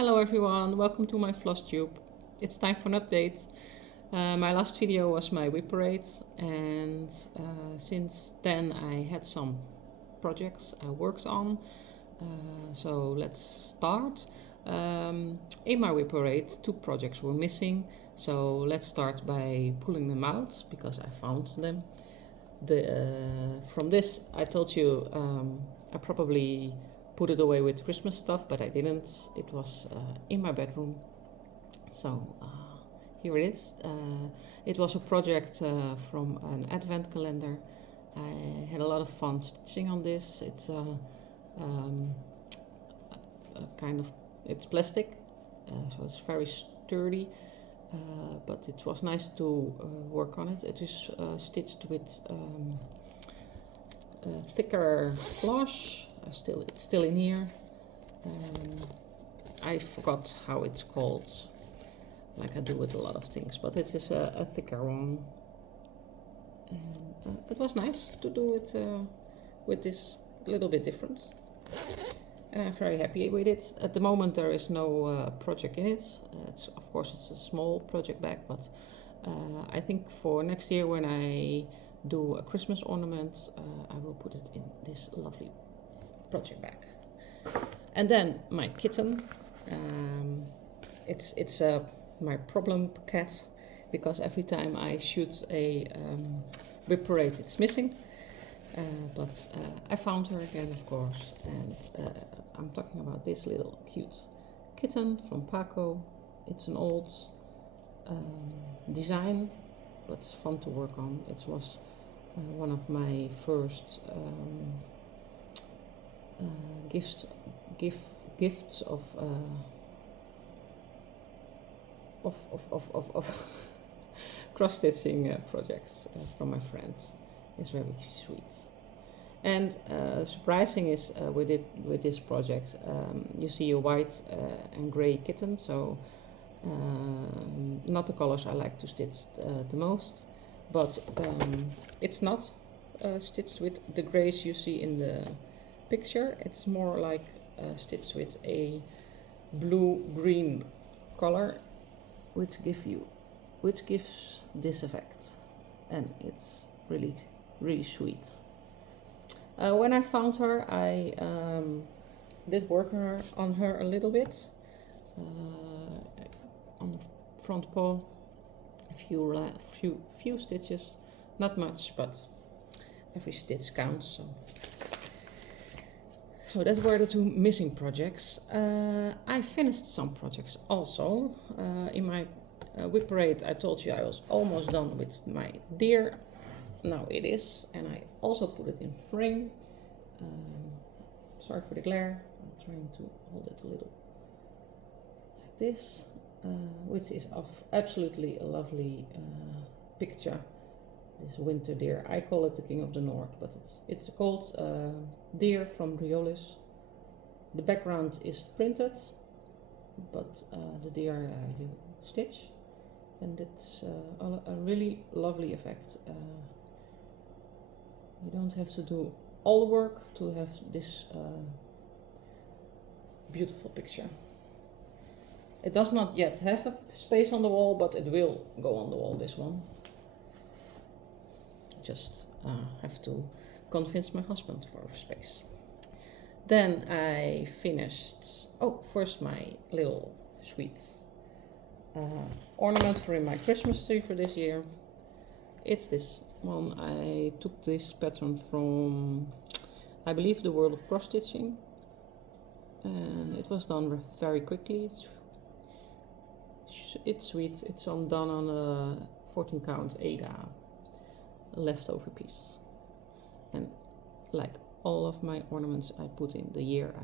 Hello everyone, welcome to my floss tube. It's time for an update. My last video was my whip parade, and since then I had some projects I worked on. So let's start. In my whip parade, two projects were missing, so let's start by pulling them out because I found them. From this, I told you I probably put it away with Christmas stuff, but I didn't. It was in my bedroom. So here it is. It was a project from an advent calendar. I had a lot of fun stitching on this. It's a kind of, it's plastic, so it's very sturdy. But it was nice to work on it. It is stitched with thicker gouache. It's still in here. I forgot how it's called, like I do with a lot of things, but it is a thicker one. And it was nice to do it with this little bit different. And I'm very happy with it. At the moment there is no project in it. Of course it's a small project bag, but I think for next year when I do a Christmas ornament, I will put it in this lovely project bag. And then my kitten. It's my problem cat, because every time I shoot a whip parade it's missing. But I found her again, of course, and I'm talking about this little cute kitten from Paco. It's an old design, but it's fun to work on. It was one of my first gifts of cross stitching projects from my friends. It's very sweet. And surprising is with this project, you see a white and grey kitten, so not the colors I like to stitch the most, but it's not stitched with the greys you see in the picture. It's more like stitched with a blue-green color, which gives this effect, and it's really sweet. When I found her, I did work on her a little bit on the front paw, a few stitches, not much, but every stitch counts. So that were the two missing projects. I finished some projects also. In my whip parade, I told you I was almost done with my deer. Now it is, and I also put it in frame. Sorry for the glare. I'm trying to hold it a little like this, which is of absolutely a lovely picture. This winter deer. I call it the King of the North, but it's called Deer from Riolis. The background is printed, but the deer you stitch, and it's a really lovely effect. You don't have to do all the work to have this beautiful picture. It does not yet have a space on the wall, but it will go on the wall, this one. Just have to convince my husband for space. Then I finished, first my little sweet ornament for in my Christmas tree for this year. It's this one. I took this pattern from, I believe, the World of Cross Stitching, and it was done very quickly. It's sweet. It's done on a 14 count Ada leftover piece, and like all of my ornaments I put in the year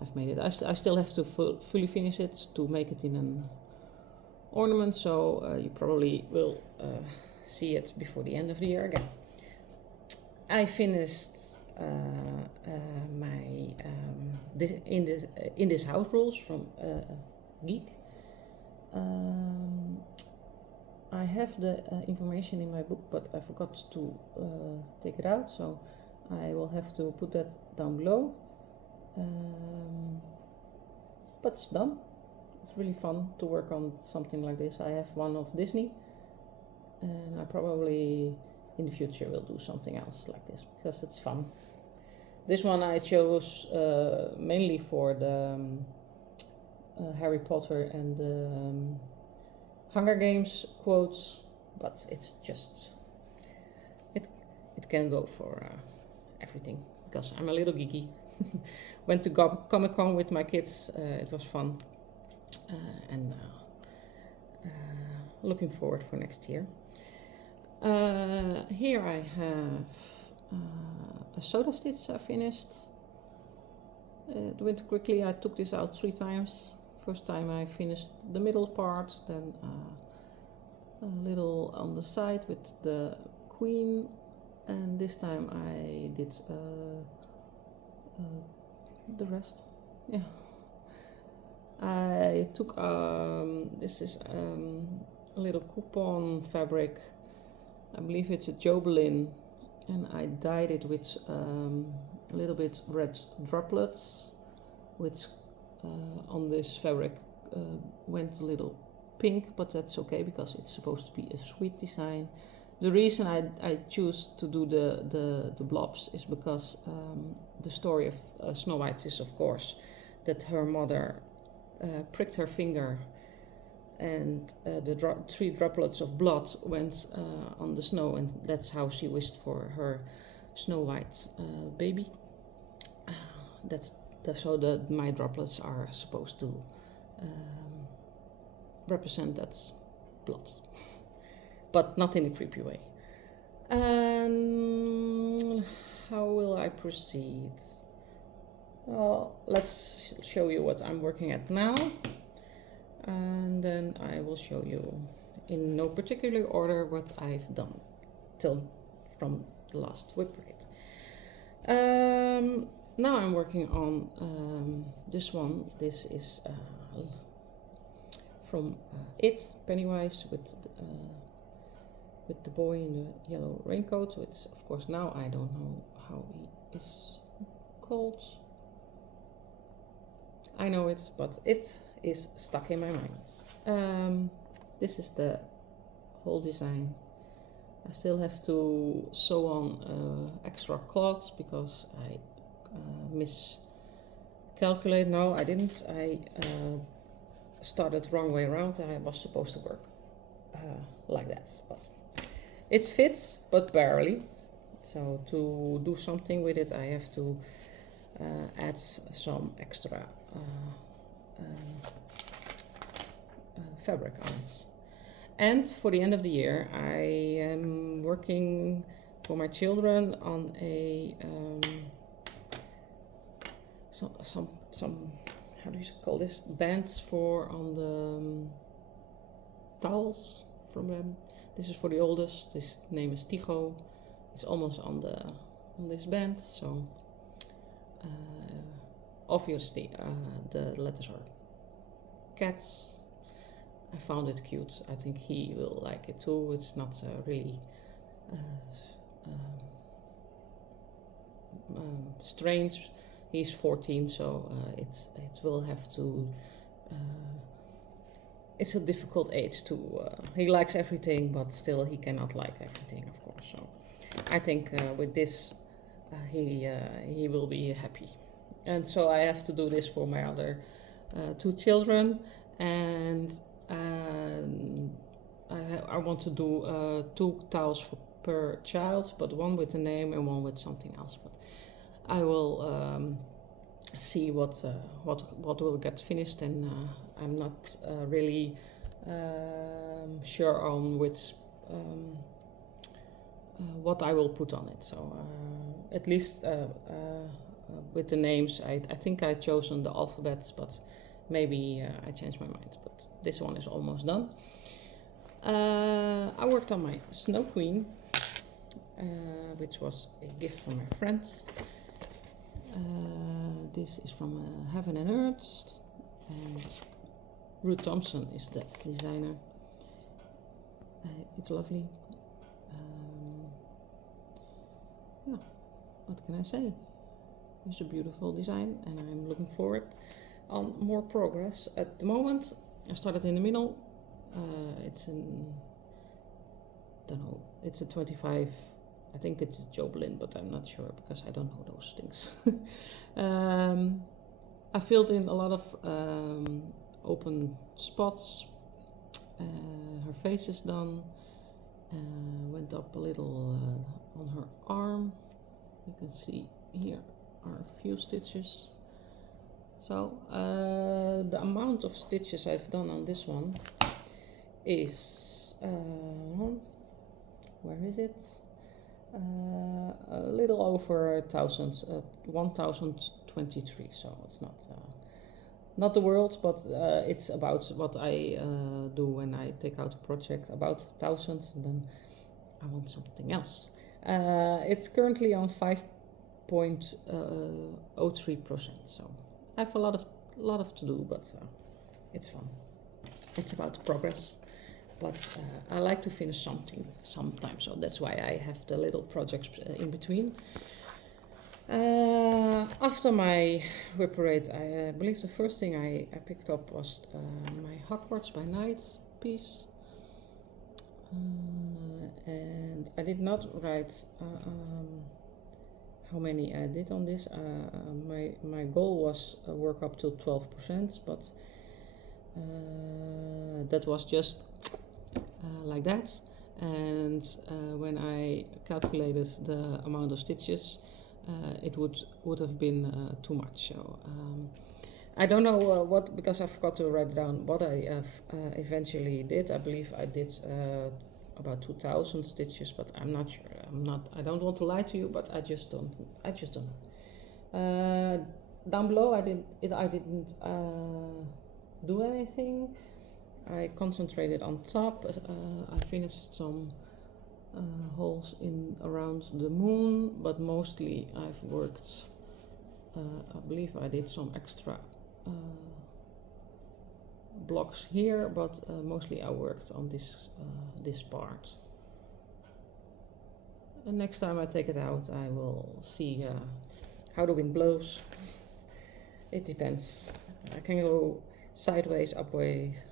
I've made it. I still have to fully finish it to make it in an ornament, so you probably will see it before the end of the year again. I finished my in this house rules from Geek. I have the information in my book, but I forgot to take it out, so I will have to put that down below. but it's done. It's really fun to work on something like this. I have one of Disney, and I probably in the future will do something else like this because it's fun. This one I chose mainly for the Harry Potter and the Hunger Games quotes, but it's just it can go for everything because I'm a little geeky. Went to Comic Con with my kids. It was fun, and looking forward for next year. Here I have a soda stitch I finished. It went quickly. I took this out 3 times. First time I finished the middle part, then a little on the side with the queen, and this time I did the rest. Yeah. I took this is a little coupon fabric. I believe it's a Jobelin, and I dyed it with a little bit red droplets, which on this fabric went a little pink, but that's okay because it's supposed to be a sweet design. The reason I choose to do the blobs is because the story of Snow White is, of course, that her mother pricked her finger and the 3 droplets of blood went on the snow, and that's how she wished for her Snow White baby. So my droplets are supposed to represent that blood, but not in a creepy way. How will I proceed? Well, let's show you what I'm working at now, and then I will show you in no particular order what I've done from the last whip braid. Now I'm working on this one. This is from It, Pennywise, with the boy in the yellow raincoat. Which, of course, now I don't know how he is called. I know it, but it is stuck in my mind. This is the whole design. I still have to sew on extra cloths because I miscalculate. No, I didn't. I started wrong way around. I was supposed to work like that, but it fits, but barely. So to do something with it, I have to add some extra fabric on it. And for the end of the year, I am working for my children on a some how do you call this, bands for on the towels from them. This is for the oldest. His name is Tigo. It's almost on this band. So obviously the letters are cats. I found it cute. I think he will like it too. It's not really strange. He's 14, so it will have to. It's a difficult age to. He likes everything, but still he cannot like everything, of course. So I think with this, he will be happy. And so I have to do this for my other 2 children, and I want to do 2 towels per child, but one with the name and one with something else. But I will see what will get finished, and I'm not really sure on which what I will put on it. So at least with the names, I think I chosen the alphabets, but maybe I changed my mind. But this one is almost done. I worked on my Snow Queen, which was a gift from my friend. This is from Heaven and Earth, and Ruth Thompson is the designer. It's lovely. Yeah, what can I say? It's a beautiful design, and I'm looking forward on more progress. At the moment, I started in the middle. It's in, don't know, it's a 25. I think it's Jobelin, but I'm not sure because I don't know those things. I filled in a lot of open spots. Her face is done. Went up a little on her arm. You can see here are a few stitches. So the amount of stitches I've done on this one is, where is it? A little over 1023, so it's not the world, but it's about what I do when I take out a project, about 1000, and then I want something else. It's currently on 5.03%, so I have a lot of to do, but it's fun. It's about progress, but I like to finish something sometimes, so that's why I have the little projects in between. After my whip parade, I believe the first thing I picked up was my Hogwarts by Night piece. And I did not write how many I did on this. My goal was work up to 12%, but that was just like that. And when I calculated the amount of stitches, it would have been too much. So I don't know what, because I forgot to write down what I eventually did. I believe I did about 2000 stitches, but I'm not sure. I don't want to lie to you, but I just don't know. Down below I didn't do anything. I concentrated on top. I finished some holes in around the moon, but mostly I've worked, I believe I did some extra blocks here, but mostly I worked on this part. And next time I take it out, I will see how the wind blows. It depends. I can go sideways, upways,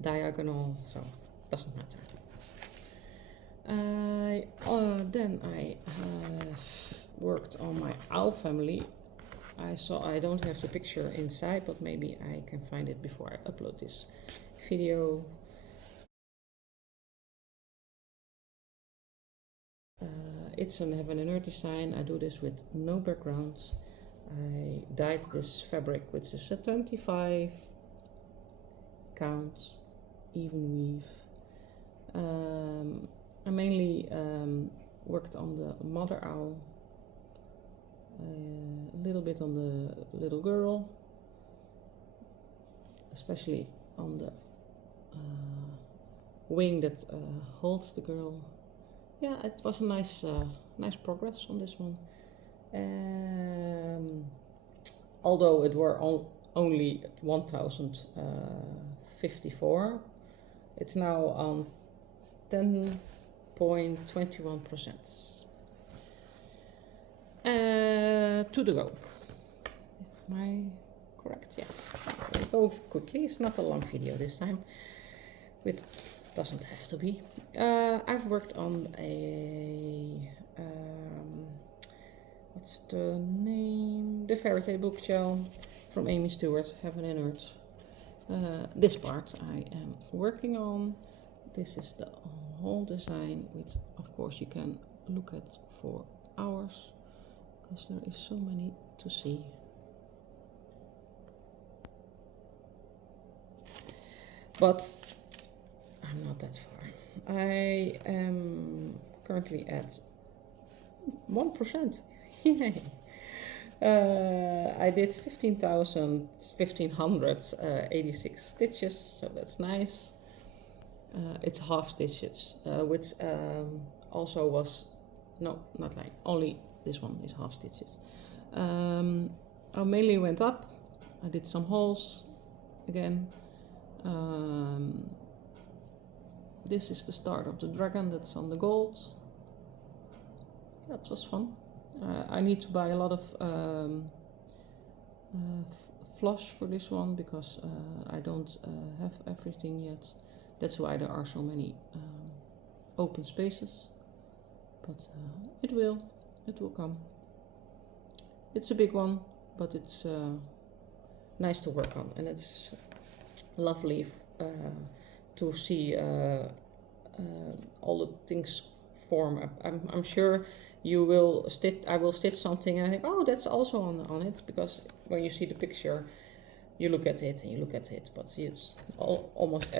diagonal, so it doesn't matter. Then I worked on my owl family. I don't have the picture inside, but maybe I can find it before I upload this video. It's an Heaven and Earth design. I do this with no background. I dyed this fabric, which is a 25 count even weave. I mainly worked on the mother owl, a little bit on the little girl, especially on the wing that holds the girl. Yeah, it was a nice progress on this one. Although it were only 1054, it's now on 10.21%. To the go. Am I correct? Yes. We'll go quickly. It's not a long video this time. It doesn't have to be. I've worked on a what's the name? The Fairy Tale Bookshelf from Amy Stewart, Heaven and Earth. This part I am working on. This is the whole design, which of course you can look at for hours, because there is so many to see. But I'm not that far. I am currently at 1%. Yay! I did 1586 stitches, so that's nice. It's half stitches, which also was, no, not like, only this one is half stitches. I mainly went up. I did some holes again. This is the start of the dragon that's on the gold. Yeah, it was fun. I need to buy a lot of flush for this one because I don't have everything yet. That's why there are so many open spaces, but it will come. It's a big one, but it's nice to work on, and it's lovely to see all the things form. I'm sure you will stitch. I will stitch something, and I think, oh, that's also on it, because when you see the picture, you look at it and you look at it, but it's almost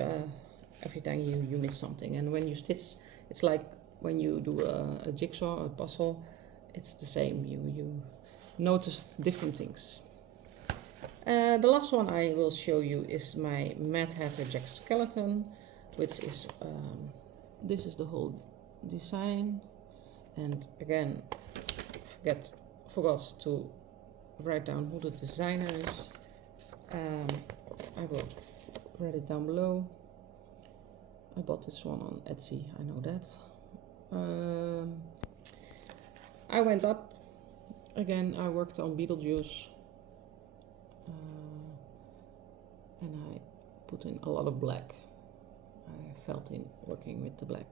every time you miss something. And when you stitch, it's like when you do a jigsaw, a puzzle, it's the same. You notice different things. The last one I will show you is my Mad Hatter Jack Skeleton, which is this is the whole design. And again, forgot to write down who the designer is. I will write it down below. I bought this one on Etsy, I know that. I went up again. I worked on Beetlejuice, and I put in a lot of black. I felt in working with the black.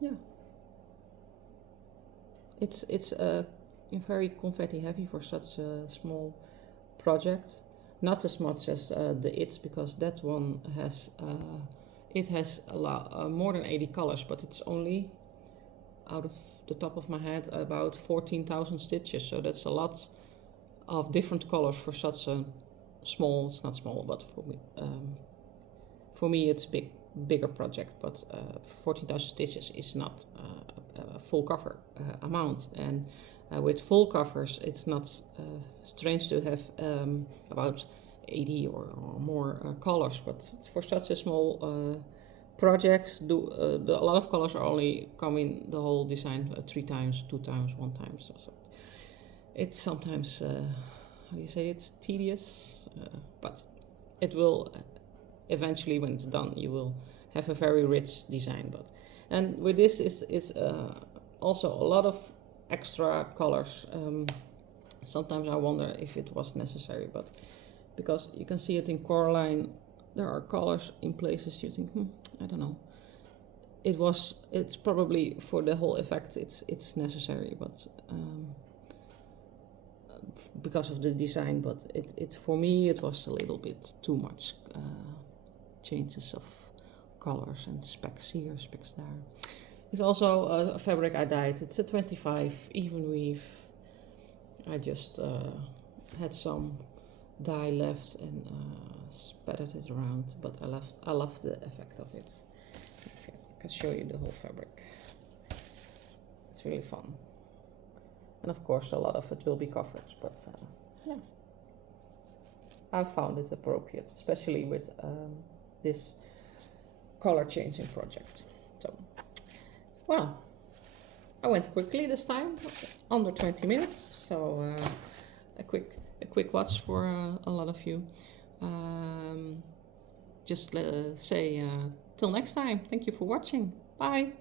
Yeah, it's very confetti heavy for such a small project. Not as much as the It, because that one has it has a lot more than 80 colors, but it's only, out of the top of my head, about 14,000 stitches. So that's a lot of different colors for such a small. It's not small, but for me it's bigger project. But 14,000 stitches is not a full cover amount, and with full covers it's not strange to have about 80 or more colors, but for such a small project, a lot of colors are only come in the whole design 3 times, 2 times, 1 time. So it's sometimes, how do you say, it's tedious, but it will eventually, when it's done, you will have a very rich design. And with this is also a lot of extra colors. Sometimes I wonder if it was necessary, but because you can see it in Coraline, there are colors in places you think, I don't know. It's probably for the whole effect it's necessary, but because of the design. But it for me it was a little bit too much changes of colors and specks here, specks there. It's also a fabric I dyed. It's a 25 even weave. I just had some dye left and spattered it around, but I love the effect of it. Okay, I can show you the whole fabric. It's really fun, and of course a lot of it will be covered, but yeah, I found it appropriate, especially with this color changing project. So, well, I went quickly this time, under 20 minutes, so a quick watch for a lot of you. Just say till next time. Thank you for watching. Bye.